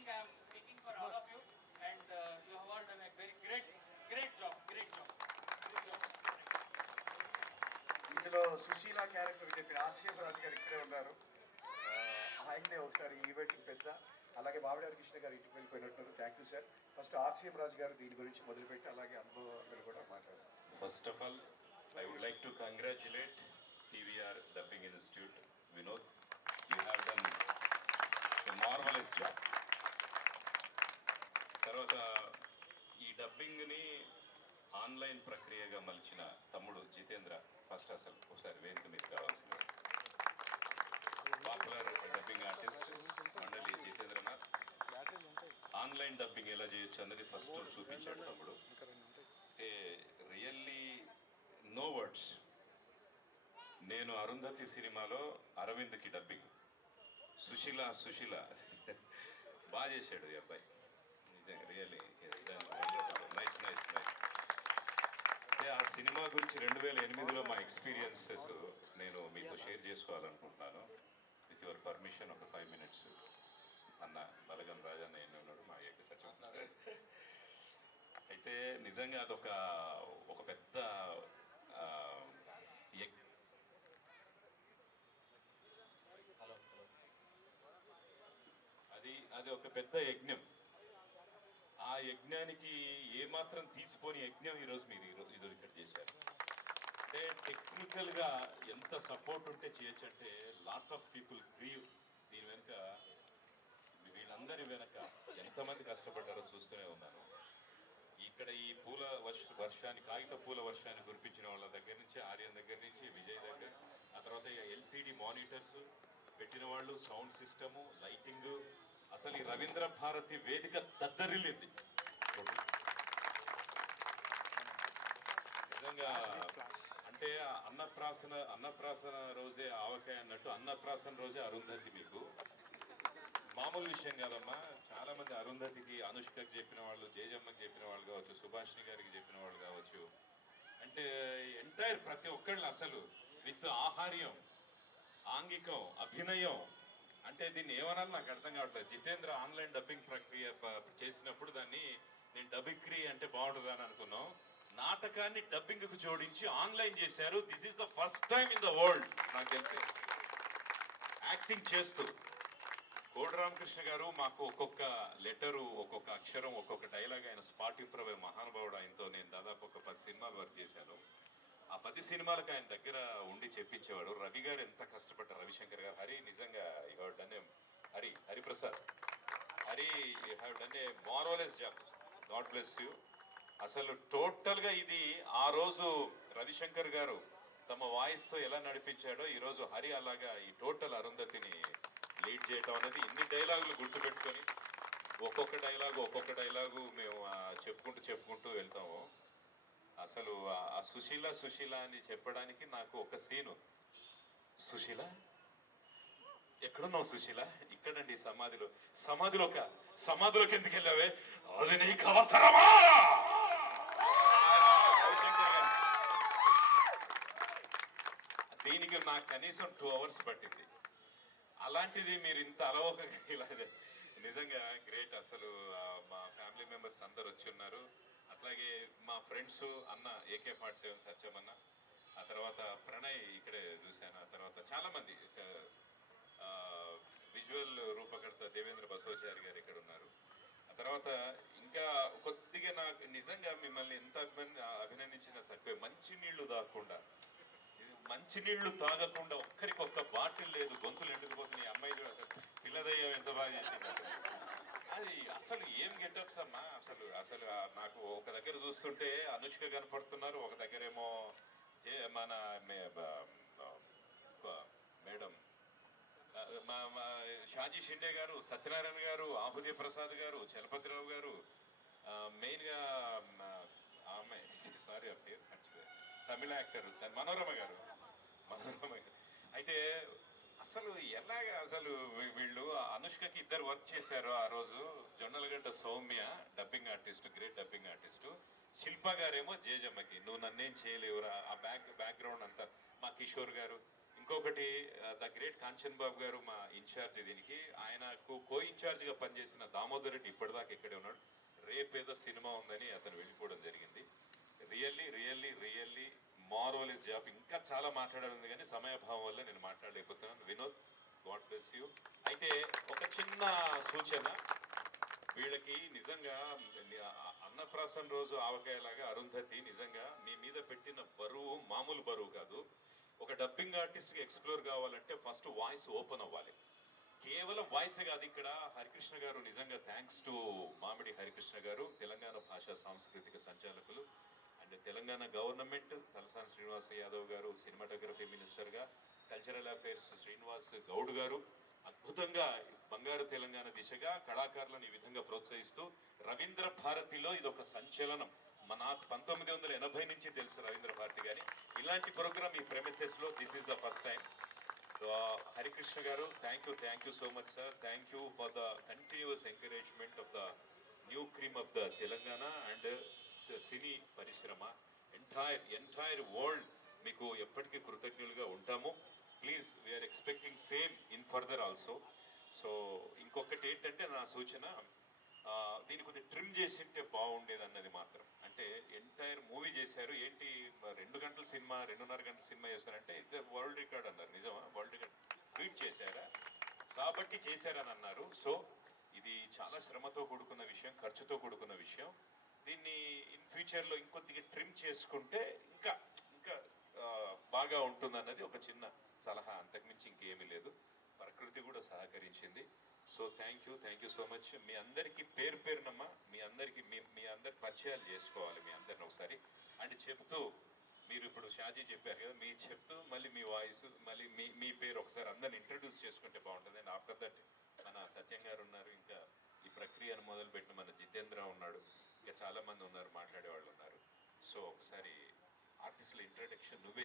think I am speaking for all of you, and you have all done a very great job. Great job. ఇందులో Susheela character చెప్పిన RCM Raju గారు ఇక్కడే ఉన్నారు. ఆయన్నే ఒకసారి ఈవెంట్ పెద్ద, అలాగే బావిడారి కృష్ణ గారు ఇంటికి వెళ్ళిపోయినట్టు. Thank you sir. First R C M Raju గారు దీని గురించి మొదలుపెట్టి అలాగే అనుభవం కూడా మాట్లాడారు. First of all I would like to congratulate TVR Dubbing Institute. Vinod, you have done a marvelous job. తర్వాత ఈ డబ్బింగ్ని ఆన్లైన్ ప్రక్రియగా మలిచిన తమ్ముడు జితేంద్ర ఫస్ట్ అసలు ఒకసారి వేదిక మీద కావాల్సింది. పాపులర్ డబ్బింగ్ ఆర్టిస్ట్ మండలి జితేంద్రనాథ్ ఆన్లైన్ డబ్బింగ్ ఎలా చేయొచ్చు అన్నది ఫస్ట్ చూపించాడు తమ్ముడు. అంటే రియల్లీ నో వర్డ్స్. నేను అరుంధతి సినిమాలో అరవింద్కి డబ్బింగ్, సుశీల బాగా చేశాడు ఈ అబ్బాయి. నిజంగా రియల్లీ నైస్. అంటే ఆ సినిమా గురించి 2008లో మా ఎక్స్పీరియన్సెస్ నేను మీతో షేర్ చేసుకోవాలనుకుంటున్నాను. విత్ యువర్ పర్మిషన్ ఒక 5 minutes. అన్న బలగం రాజన్న ఎన్ని ఉన్నాడు మా యొక్క సచివాలయం. అయితే నిజంగా అదొక పెద్ద అది ఒక పెద్ద యజ్ఞం. ఆ యజ్ఞానికి ఏమాత్రం తీసిపోని యజ్ఞం ఈరోజు మీరు ఈరోజు ఇక్కడ చేశారు. అంటే టెక్నికల్గా ఎంత సపోర్ట్ ఉంటే చేయొచ్చు అంటే లాట్ ఆఫ్ పీపుల్ గ్రీవ్. దీని వెనుక వీళ్ళందరి వెనక ఎంతమంది కష్టపడ్డారో చూస్తూనే ఉన్నాను. ఇక్కడ ఈ పూల వర్షాన్ని కాగిత పూల వర్షాన్ని కురిపించిన వాళ్ళ దగ్గర నుంచి, ఆర్యన్ దగ్గర నుంచి, విజయ్ దగ్గర, ఆ తర్వాత ఎల్సిడి మానిటర్స్ పెట్టిన వాళ్ళు, సౌండ్ సిస్టము, లైటింగ్, అసలు ఈ రవీంద్ర భారతి వేదిక దద్దరిల్లింది. నిజంగా అంటే అన్నప్రాసన రోజే ఆవకాయ అన్నట్టు అన్నప్రాసన రోజే అరుంధతి. మీకు మామూలు విషయం కాదమ్మా. చాలా మంది అరుంధతికి, అనుష్కకి చెప్పిన వాళ్ళు, జయజమ్మకి చెప్పిన వాళ్ళు కావచ్చు, సుభాషిణి గారికి చెప్పిన వాళ్ళు కావచ్చు. అంటే ఎంటైర్ ప్రతి ఒక్కళ్ళు అసలు విత్ ఆహార్యం, ఆంగికం, అభినయం, అంటే దీన్ని ఏమనాలి నాకు అర్థం కావట్లేదు. జితేంద్ర ఆన్లైన్ డబ్బింగ్ ప్రక్రియ చేసినప్పుడు దాన్ని నేను డబ్బిక్రీ అంటే బాగుంటుంది అని అనుకున్నాం. నాటకాన్ని డబ్బింగ్కు జోడించి ఆన్లైన్ చేశారు. This is the first time in the world నాకు తెలిసి. యాక్టింగ్ చేస్తూ కోడి రామకృష్ణ గారు మాకు ఒక్కొక్క లెటరు, ఒక్కొక్క అక్షరం, ఒక్కొక్క డైలాగ్ ఆయన స్పాట్ ఇంప్రూవ్ మహానుభావుడు. ఆయనతో నేను దాదాపు ఒక 10 సినిమాలు వర్క్ చేశాను. ఆ 10 సినిమాలకు ఆయన దగ్గర ఉండి చెప్పించేవాడు. రవి గారు ఎంత కష్టపడ్డారు, రవిశంకర్ గారు. హరి నిజంగా you have done a Hariprasad you have done a marvellous job. God bless you. అసలు టోటల్గా ఇది ఆ రోజు రవిశంకర్ గారు తమ వాయిస్తో ఎలా నడిపించాడో ఈరోజు హరి అలాగా ఈ టోటల్ అరుంధతిని లీడ్ చేయటం అనేది. ఇన్ని డైలాగులు గుర్తుపెట్టుకొని ఒక్కొక్క డైలాగు మేము చెప్పుకుంటూ వెళ్తాము. అసలు ఆ సుశీల అని చెప్పడానికి నాకు ఒక సీను. సుశీల ఎక్కడున్నావు సుశీల? ఇక్కడండి సమాధిలోకి ఎందుకు వెళ్ళావే? అది నీకు అవసరమా? దీనికి నాకు కనీసం 2 hours పట్టింది. అలాంటిది మీరు ఇంత అలవోకగా నిజంగా గ్రేట్. అసలు మా ఫ్యామిలీ మెంబర్స్ అందరు వచ్చి ఉన్నారు. అట్లాగే మా ఫ్రెండ్స్ అన్న AK-47 సత్యమన్న, ఆ తర్వాత ప్రణయ్ ఇక్కడే చూశాను. ఆ తర్వాత చాలా మంది విజువల్ రూపకర్త దేవేంద్ర బసోచారి గారు ఇక్కడ ఉన్నారు. ఆ తర్వాత ఇంకా కొద్దిగా నాకు నిజంగా మిమ్మల్ని ఎంత అభినందించినా తక్కువే. మంచినీళ్లు తాగకుండా ఒక్కరికొక్క బాటిల్ లేదు, గొంతులు ఎండుకుపోతుంది. అమ్మాయి అసలు పిల్లదయ్యం ఎంత బాగా చేసింది. అది అసలు ఏం గెటప్స్ అమ్మా. అసలు నాకు ఒక దగ్గర చూస్తుంటే అనుష్క కనపడుతున్నారు, ఒక దగ్గరేమో మన మేడం షాజీ షిండే గారు, సత్యనారాయణ గారు, ఆహుతి ప్రసాద్ గారు, చలపతిరావు గారు, మెయిన్గా అమ్మాయి సారీ ఆ పేరు తమిళ యాక్టర్ మనోరమ గారు. అయితే అసలు ఎలాగా వీళ్ళు అనుష్కకి ఇద్దరు వర్క్ చేశారు ఆ రోజు. Jonnalagadda Soumya dubbing artist, great dubbing artist. Shilpa గారేమో జేజమ్మకి నువ్వు నన్నేం చేయలేవురా. ఆ బ్యాక్గ్రౌండ్ అంతా మా కిషోర్ గారు, ఇంకొకటి ద గ్రేట్ కాంచన్ బాబు గారు మా ఇన్ఛార్జ్ దీనికి, ఆయన కో ఇన్ఛార్జ్ గా పనిచేసిన దామోదర్ రెడ్డి ఇప్పటిదాకా ఇక్కడే ఉన్నాడు. రేపేదో సినిమా ఉందని అతను వెళ్ళిపోవడం జరిగింది. Really really really marvellous job. ఇంకా చాలా మాట్లాడాలి ఉంది కానీ సమయాభావం వల్ల నేను మాట్లాడలేకపోతున్నాను. Vinod, God bless you. అయితే ఒక చిన్న సూచన, వీళ్ళకి నిజంగా అన్నప్రాసన రోజు ఆవకాయలాగా అరుంధతి నిజంగా మీ మీద పెట్టిన బరువు మామూలు బరువు కాదు. ఒక డబ్బింగ్ ఆర్టిస్ట్ కి ఎక్స్ప్లోర్ కావాలంటే ఫస్ట్ వాయిస్ ఓపెన్ అవ్వాలి. కేవలం వాయిస్ కాదు, ఇక్కడ హరికృష్ణ గారు నిజంగా థ్యాంక్స్ టు మామిడి హరికృష్ణ గారు, తెలంగాణ భాషా సాంస్కృతిక సంచాలకులు అండ్ తెలంగాణ గవర్నమెంట్, తలసాని శ్రీనివాస యాదవ్ గారు సినిమాటోగ్రఫీ మినిస్టర్ గా, కల్చరల్ అఫైర్స్ శ్రీనివాస్ గౌడ్ గారు అద్భుతంగా బంగారు తెలంగాణ దిశగా కళాకారులను ఈ విధంగా ప్రోత్సహిస్తూ, రవీంద్ర భారతిలో ఇది ఒక సంచలనం. మన 1980 నుంచి తెలుసు రవీంద్ర భారతి గారి. ఇలాంటి ప్రోగ్రామ్ ఈ ప్రెమిసెస్ లో this is the first time. Harikrishna గారు thank you so much sir. Thank you for the continuous encouragement of the new cream of the Telangana and cine పరిశ్రమ, ఎంటైర్ వరల్డ్ మీకు ఎప్పటికీ కృతజ్ఞులుగా ఉంటాము. Please we are expecting same in further also. So ఇంకొకటి ఏంటంటే నా సూచన, దీన్ని కొంచెం ట్రిమ్ చేసింటే బాగుండేది అన్నది మాత్రం. అంటే ఎంటైర్ మూవీ చేశారు, ఏంటి 2 గంటల సినిమా 2.5 గంటల సినిమా చేశారంటే ఇది వరల్డ్ రికార్డ్ అన్నారు. నిజమా? వరల్డ్ రికార్డ్ ట్వీట్ చేశారా? కాబట్టి చేశారని అన్నారు. సో ఇది చాలా శ్రమతో కూడుకున్న విషయం, ఖర్చుతో కూడుకున్న విషయం. దీన్ని ఇన్ ఫ్యూచర్లో ఇంకొద్దిగా ట్రిమ్ చేసుకుంటే ఇంకా ఇంకా బాగా ఉంటుందన్నది ఒక చిన్న సలహా, అంతకుమించి ఇంకేమీ లేదు. ప్రకృతి కూడా సహకరించింది. So thank you so much. మీ అందరికీ పేరు పేరునమ్మా, మీ అందరి పరిచయాలు చేసుకోవాలి మీ అందరిని ఒకసారి. అండ్ చెప్తూ, మీరు ఇప్పుడు షాజీ చెప్పారు కదా, మీ చెప్తూ మళ్ళీ మీ వాయిస్ మళ్ళీ మీ పేరు ఒకసారి అందరిని ఇంట్రడ్యూస్ చేసుకుంటే బాగుంటుంది. అండ్ ఆఫ్టర్ దట్ మన సత్యం గారు ఉన్నారు, ఇంకా ఈ ప్రక్రియను మొదలుపెట్టిన మన జితేంద్ర ఉన్నాడు, ఇంకా చాలా మంది ఉన్నారు, మాట్లాడే వాళ్ళు ఉన్నారు. సో ఒకసారి ఆర్టిస్టుల ఇంట్రడక్షన్ నువ్వే